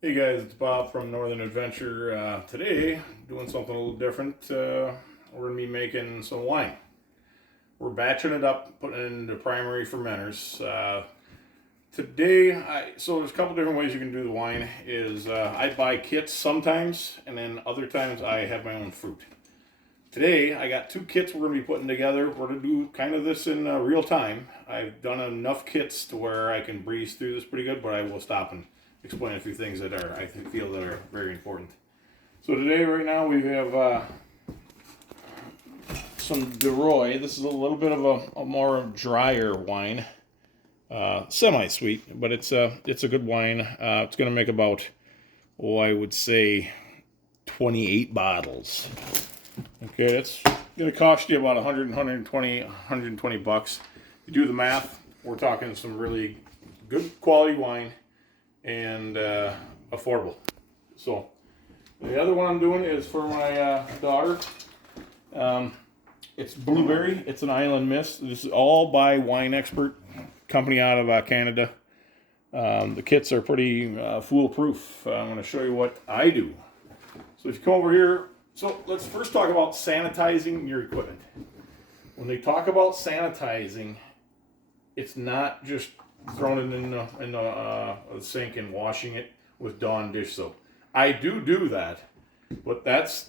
Hey guys, it's Bob from Northern Adventure. Today, doing something a little different. We're going to be making some wine. We're batching it up, putting it into primary fermenters. So there's a couple different ways you can do the wine. I buy kits sometimes, and then other times I have my own fruit. Today, I got two kits we're going to be putting together. We're going to do kind of this in real time. I've done enough kits to where I can breeze through this pretty good, but I will stop and explain a few things that feel that are very important. So today, right now, we have some De Roy. This is a little bit of a more drier wine, semi-sweet, but it's a good wine. It's going to make about, I would say, 28 bottles. Okay, it's going to cost you about 120 bucks. You do the math, we're talking some really good quality wine and affordable. So the other one I'm doing is for my daughter. It's blueberry. It's an Island Mist. This is all by Wine Expert, company out of Canada. The kits are pretty foolproof. I'm going to show you what I do. So if you come over here, so let's first talk about sanitizing your equipment. When they talk about sanitizing, it's not just throwing it in the sink and washing it with Dawn dish soap. I do that, but that's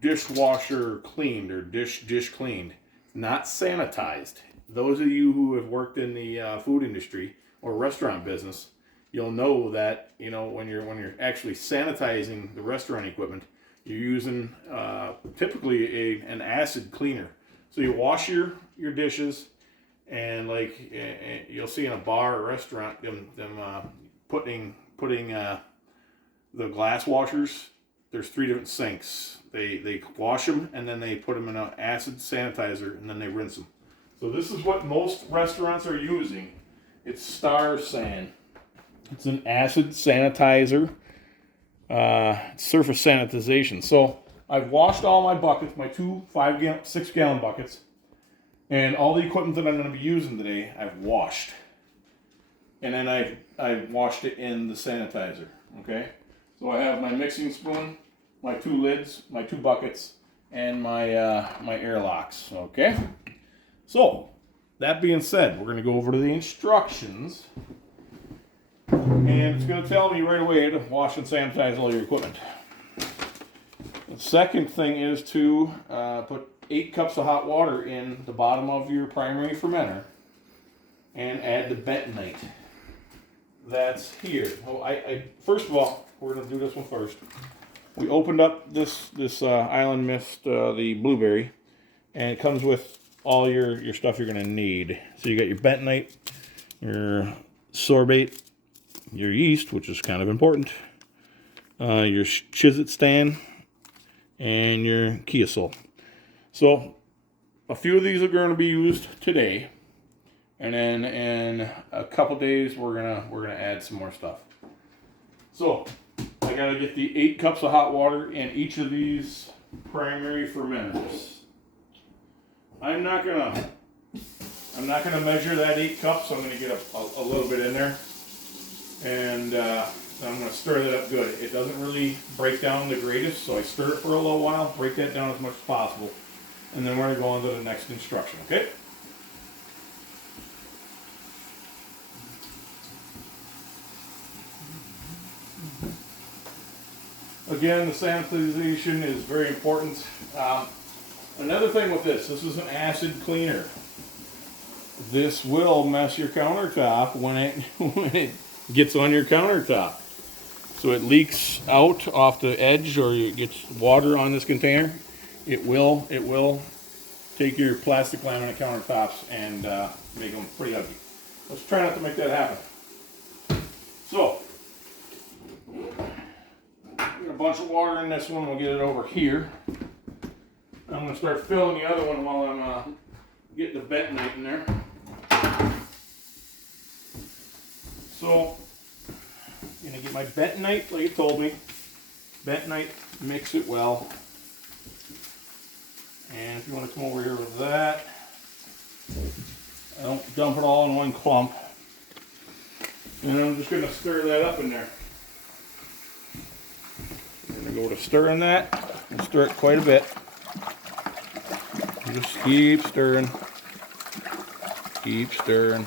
dishwasher cleaned or dish cleaned, not sanitized. Those of you who have worked in the food industry or restaurant business, you'll know that when you're actually sanitizing the restaurant equipment, you're using typically an acid cleaner. So you wash your dishes, and like you'll see in a bar or restaurant, them putting the glass washers. There's 3 different sinks. They wash them and then they put them in an acid sanitizer and then they rinse them. So this is what most restaurants are using. It's Star San. It's an acid sanitizer, surface sanitization. So I've washed all my buckets, my 2 6-gallon buckets, and all the equipment that I'm going to be using today, I've washed. And then I've washed it in the sanitizer, okay? So I have my mixing spoon, my 2 lids, my 2 buckets, and my airlocks, okay? So, that being said, we're going to go over to the instructions. And it's going to tell me right away to wash and sanitize all your equipment. The second thing is to put 8 cups of hot water in the bottom of your primary fermenter and add the bentonite. That's here. Well, first of all, we're going to do this one first. We opened up this Island Mist, the blueberry, and it comes with all your stuff you're going to need. So you got your bentonite, your sorbate, your yeast, which is kind of important, your Chisit stand, and your Kiesel. So a few of these are going to be used today, and then in a couple days we're gonna add some more stuff. So I gotta get the 8 cups of hot water in each of these primary fermenters. I'm not gonna measure that 8 cups. I'm gonna get a little bit in there, and I'm gonna stir that up good. It doesn't really break down the greatest, so I stir it for a little while, break that down as much as possible, and then we're gonna go on to the next instruction. Okay. Again, the sanitization is very important. Another thing with this is an acid cleaner. This will mess your countertop when it gets on your countertop. So it leaks out off the edge, or it gets water on this container. It will take your plastic laminate countertops and make them pretty ugly. Let's try not to make that happen. So, a bunch of water in this one. We'll get it over here. I'm going to start filling the other one while I'm getting the bentonite in there. So, I'm going to get my bentonite like it told me. Bentonite, mix it well. And if you want to come over here with that, I don't dump it all in one clump. And I'm just going to stir that up in there. We're going to go to stirring that and stir it quite a bit. Just keep stirring. Keep stirring.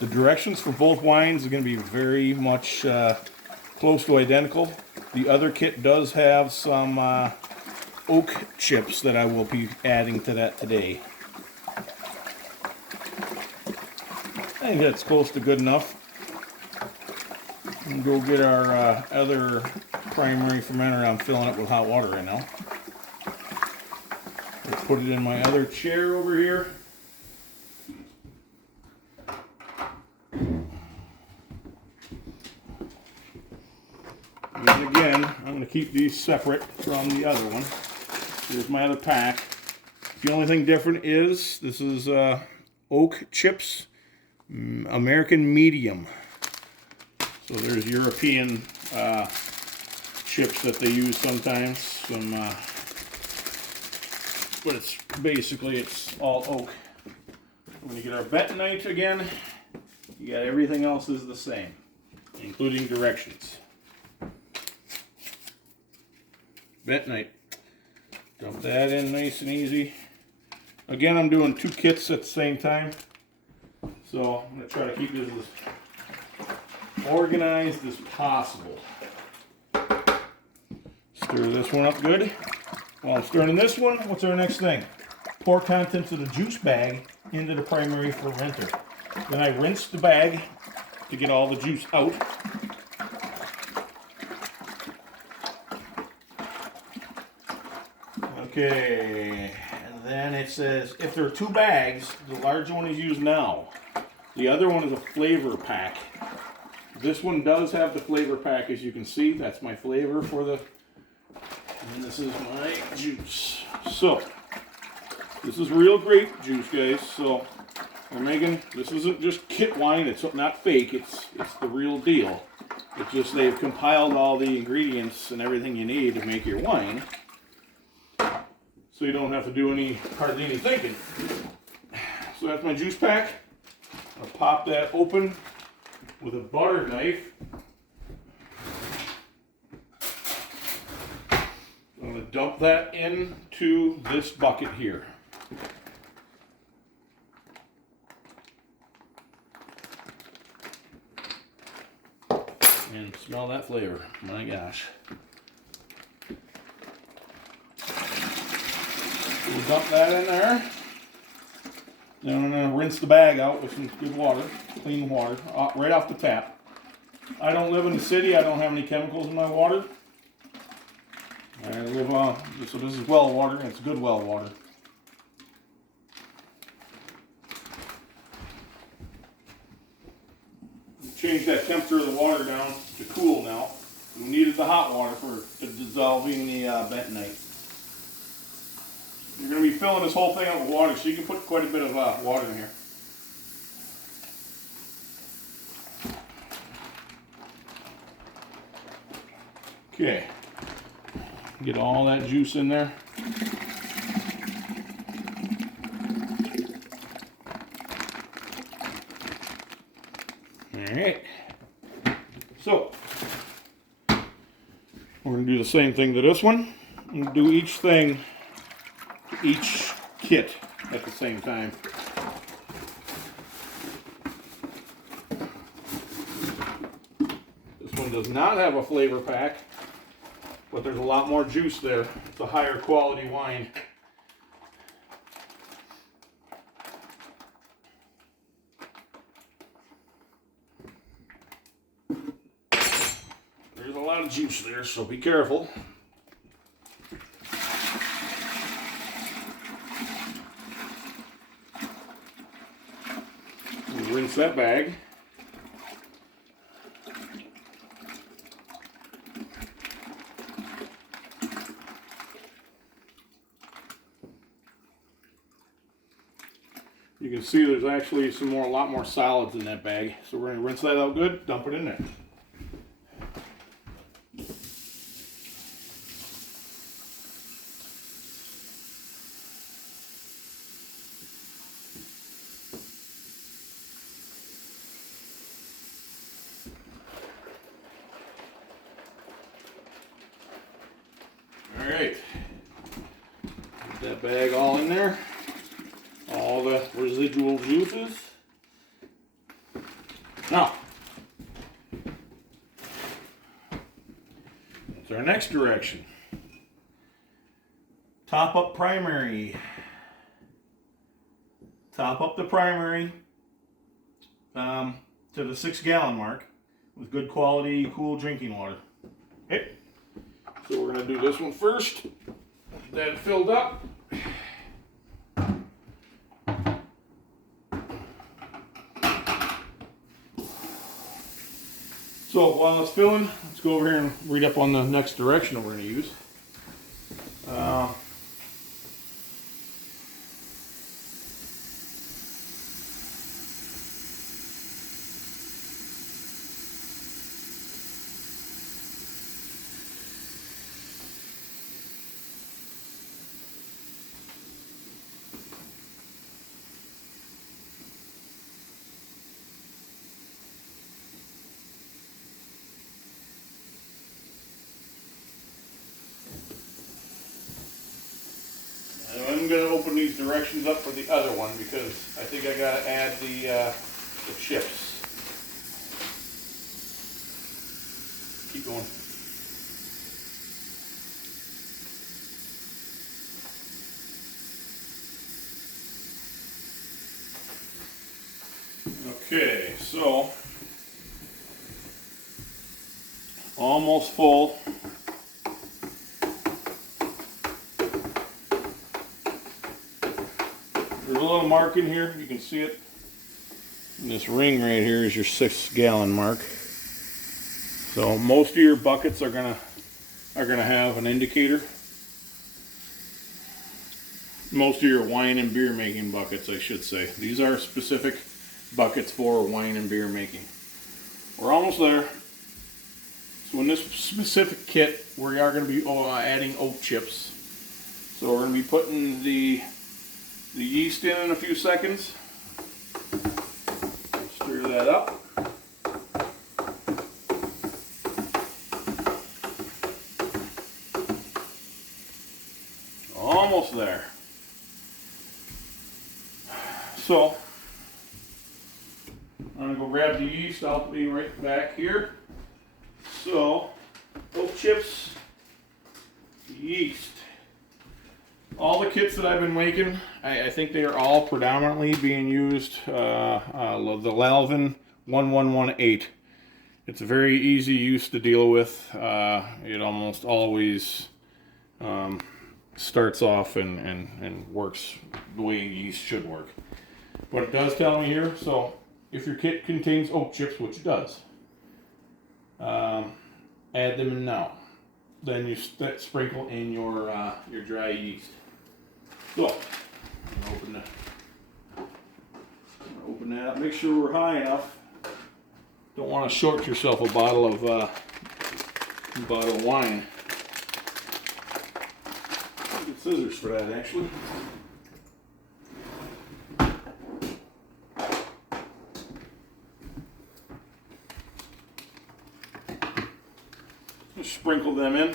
The directions for both wines are going to be very much close to identical. The other kit does have some oak chips that I will be adding to that today. I think that's close to good enough. And go get our other primary fermenter. I'm filling it with hot water right now. Let's put it in my other chair over here. And again, I'm going to keep these separate from the other one. Here's my other pack. The only thing different is this is oak chips, American medium. So there's European chips that they use sometimes. But it's basically all oak. When you get our bentonite again, you got everything else is the same, including directions. Bentonite. Dump that in nice and easy. Again, I'm doing 2 kits at the same time, so I'm going to try to keep this as organized as possible. Stir this one up good. While I'm stirring this one, what's our next thing? Pour contents of the juice bag into the primary fermenter. Then I rinse the bag to get all the juice out. Okay, and then it says if there are 2 bags, the large one is used now. The other one is a flavor pack. This one does have the flavor pack, as you can see. That's my flavor for the, and this is my juice. So, this is real grape juice, guys. So, we're making, this isn't just kit wine. It's not fake. It's the real deal. It's just they've compiled all the ingredients and everything you need to make your wine. So you don't have to do hardly any thinking. So that's my juice pack. I'll pop that open with a butter knife. I'm going to dump that into this bucket here. And smell that flavor. My gosh. We'll dump that in there. Then I'm going to rinse the bag out with some good water, clean water, right off the tap. I don't live in the city. I don't have any chemicals in my water. I live on, so this is well water, and it's good well water. Change that temperature of the water down to cool now. We needed the hot water for dissolving the bentonite. You're going to be filling this whole thing up with water, so you can put quite a bit of water in here. Okay. Get all that juice in there. Alright. So, we're going to do the same thing to this one. And do each thing, each kit at the same time. This one does not have a flavor pack, but there's a lot more juice there. It's a higher quality wine. There's a lot of juice there, so be careful. We'll rinse that bag. You can see there's actually a lot more solids in that bag. So we're going to rinse that out good, dump it in there. that bag all in there. All the residual juices. Now, that's our next direction. Top up primary. Top up the primary to the 6-gallon mark with good quality, cool drinking water. Okay, so we're going to do this one first. Get that filled up. So while it's filling, let's go over here and read up on the next direction that we're going to use. I'm going to open these directions up for the other one because I think I got to add the chips. Keep going. Okay, so almost full. There's a little mark in here, you can see it. And this ring right here is your 6-gallon mark. So most of your buckets are gonna have an indicator. Most of your wine and beer making buckets, I should say. These are specific buckets for wine and beer making. We're almost there. So in this specific kit, we are going to be adding oat chips. So we're going to be putting the yeast in a few seconds. Stir that up. Almost there. So I'm going to go grab the yeast. I'll be right back here. So, oat chips, yeast. All the kits that I've been making, I think they are all predominantly being used the Lalvin 1118. It's a very easy yeast to deal with. It almost always starts off and works the way yeast should work. But it does tell me here, so if your kit contains oat chips, which it does, add them in now. Then you sprinkle in your dry yeast. So, I'm gonna open that up. Make sure we're high enough. Don't want to short yourself a bottle of wine. Get scissors for that, actually. Just sprinkle them in.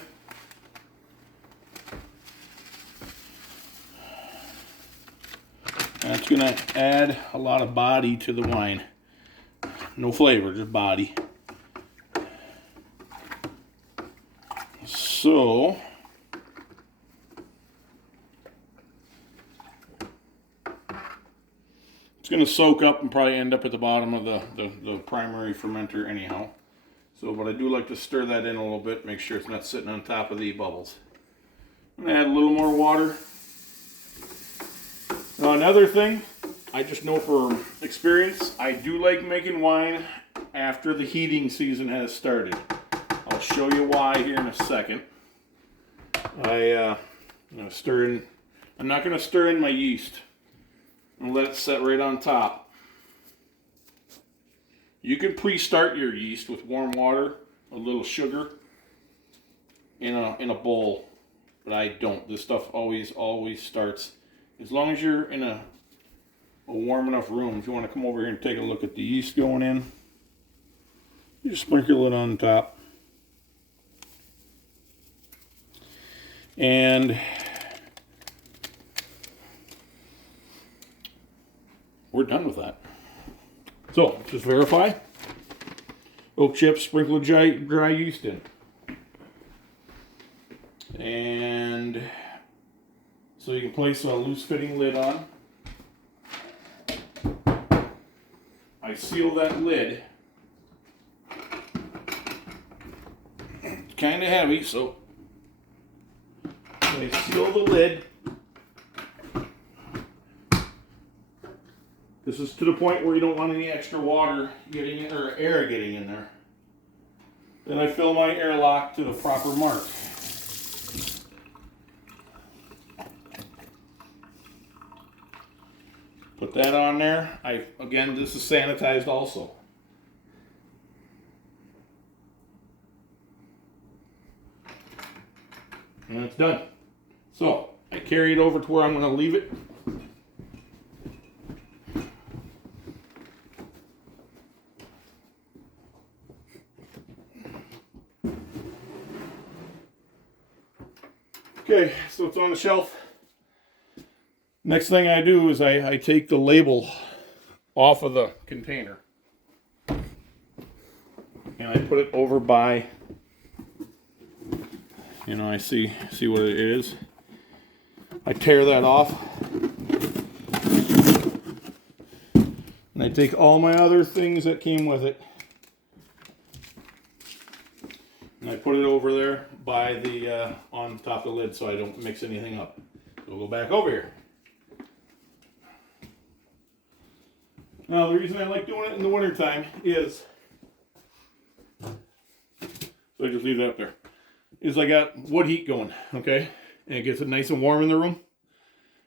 That's going to add a lot of body to the wine. No flavor, just body. So, it's going to soak up and probably end up at the bottom of the primary fermenter anyhow. So, but I do like to stir that in a little bit, make sure it's not sitting on top of the bubbles. I'm going to add a little more water. Now another thing, I just know from experience, I do like making wine after the heating season has started. I'll show you why here in a second. I'm going to stir in, I'm not going to stir in my yeast. I'm going to let it set right on top. You can pre-start your yeast with warm water, a little sugar, in a bowl, but I don't. This stuff always starts. As long as you're in a warm enough room, if you want to come over here and take a look at the yeast going in, you just sprinkle it on top. And we're done with that. So just verify. Oak chips, sprinkle dry yeast in. And so you can place a loose fitting lid on. I seal that lid. It's kind of heavy, so I seal the lid. This is to the point where you don't want any extra water getting in, or air getting in there. Then I fill my airlock to the proper mark. Put that on there. Again, this is sanitized also. And it's done. So I carry it over to where I'm going to leave it. Okay, so it's on the shelf. Next thing I do is I take the label off of the container. And I put it over by, I see what it is. I tear that off. And I take all my other things that came with it. And I put it over there by the, on top of the lid so I don't mix anything up. So we'll go back over here. Now the reason I like doing it in the wintertime is, so I just leave that up there, is I got wood heat going, okay? And it gets it nice and warm in the room.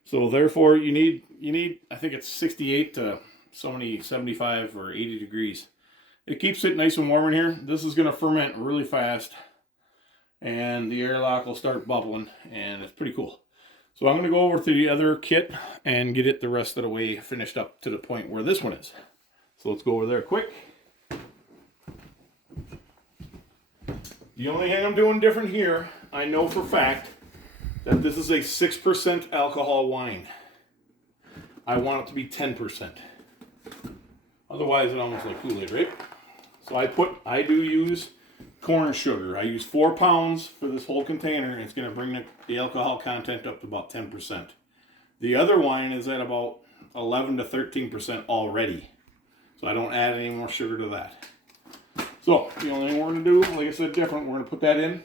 So therefore you need, I think it's 68 to so many 75 or 80 degrees. It keeps it nice and warm in here. This is going to ferment really fast and the airlock will start bubbling and it's pretty cool. So I'm going to go over to the other kit and get it the rest of the way finished up to the point where this one is. So let's go over there quick. The only thing I'm doing different here, I know for a fact that this is a 6% alcohol wine. I want it to be 10%. Otherwise it almost like Kool-Aid, right? So I do use corn sugar. I use 4 pounds for this whole container, and it's going to bring the alcohol content up to about 10%. The other wine is at about 11 to 13% already. So I don't add any more sugar to that. So the only thing we're going to do, like I said, different, we're going to put that in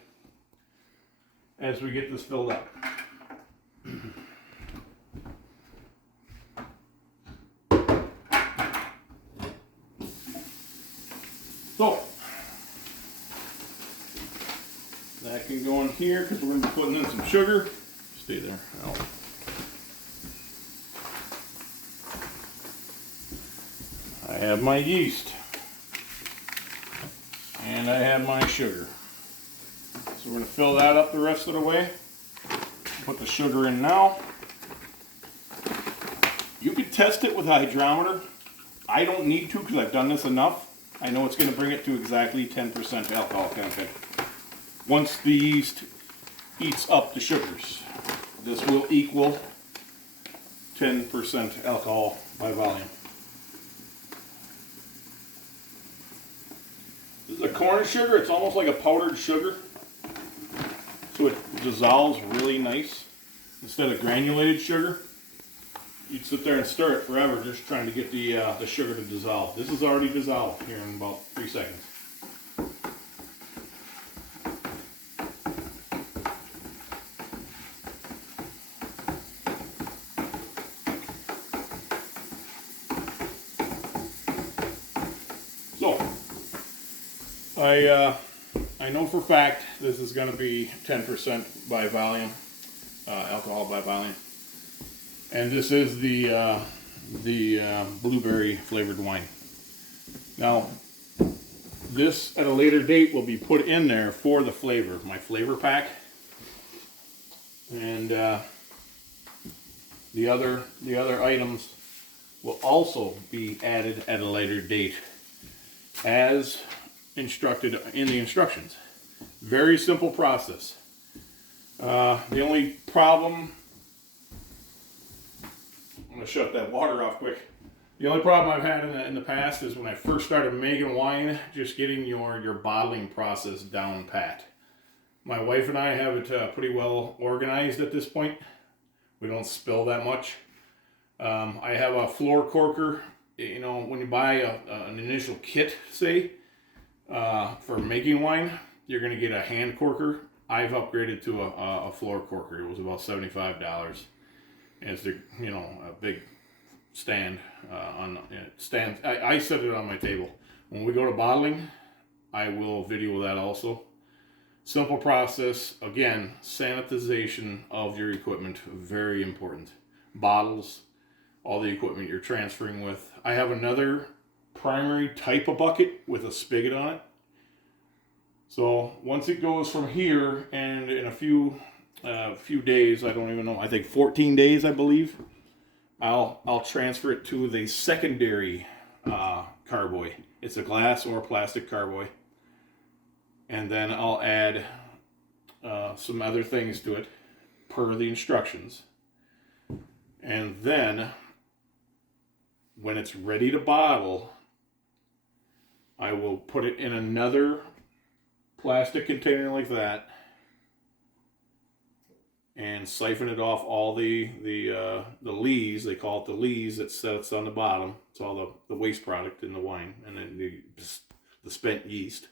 as we get this filled up. So that can go in here because we're going to be putting in some sugar. Stay there. I have my yeast and I have my sugar. So we're going to fill that up the rest of the way. Put the sugar in now. You could test it with a hydrometer. I don't need to because I've done this enough. I know it's going to bring it to exactly 10% alcohol content. Once the yeast eats up the sugars, this will equal 10% alcohol by volume. This is a corn sugar. It's almost like a powdered sugar. So it dissolves really nice. Instead of granulated sugar, you'd sit there and stir it forever just trying to get the sugar to dissolve. This is already dissolved here in about 3 seconds. So, I know for a fact this is going to be 10% by volume, alcohol by volume. And this is the blueberry flavored wine. Now, this at a later date will be put in there for the flavor, my flavor pack. And the other items will also be added at a later date as instructed in the instructions. Very simple process. The only problem, I'm going to shut that water off quick. The only problem I've had in the past is when I first started making wine, just getting your bottling process down pat. My wife and I have it pretty well organized at this point. We don't spill that much. I have a floor corker. You know, when you buy an initial kit, say, for making wine, you're going to get a hand corker. I've upgraded to a floor corker. It was about $75. And it's a big stand I set it on my table. When we go to bottling, I will video that also. Simple process. Again, sanitization of your equipment, very important. Bottles, all the equipment you're transferring with. I have another primary type of bucket with a spigot on it. So once it goes from here, and in a few days, I don't even know, I think 14 days, I believe, I'll transfer it to the secondary carboy. It's a glass or plastic carboy. And then I'll add some other things to it per the instructions. And then when it's ready to bottle, I will put it in another plastic container like that and siphon it off all the lees. They call it the lees that sits on the bottom. It's all the waste product in the wine, and then the spent yeast.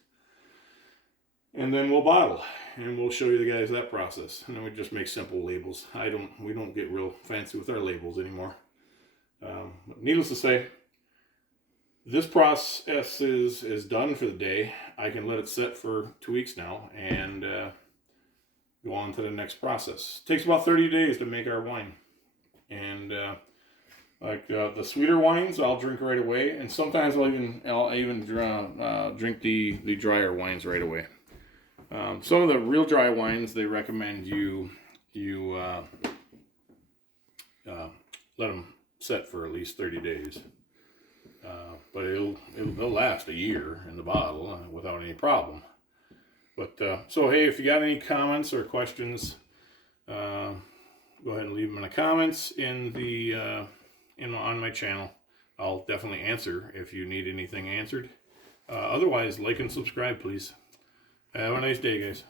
And then we'll bottle, and we'll show you the guys that process. And then we just make simple labels. We don't get real fancy with our labels anymore. But needless to say, this process is done for the day. I can let it sit for 2 weeks now and go on to the next process. It takes about 30 days to make our wine. And the sweeter wines, I'll drink right away. And sometimes I'll even drink the drier wines right away. Some of the real dry wines, they recommend you let them set for at least 30 days. But they'll last a year in the bottle without any problem. But so hey, if you got any comments or questions, go ahead and leave them in the comments on my channel. I'll definitely answer if you need anything answered. Otherwise, like and subscribe, please. Have a nice day, guys.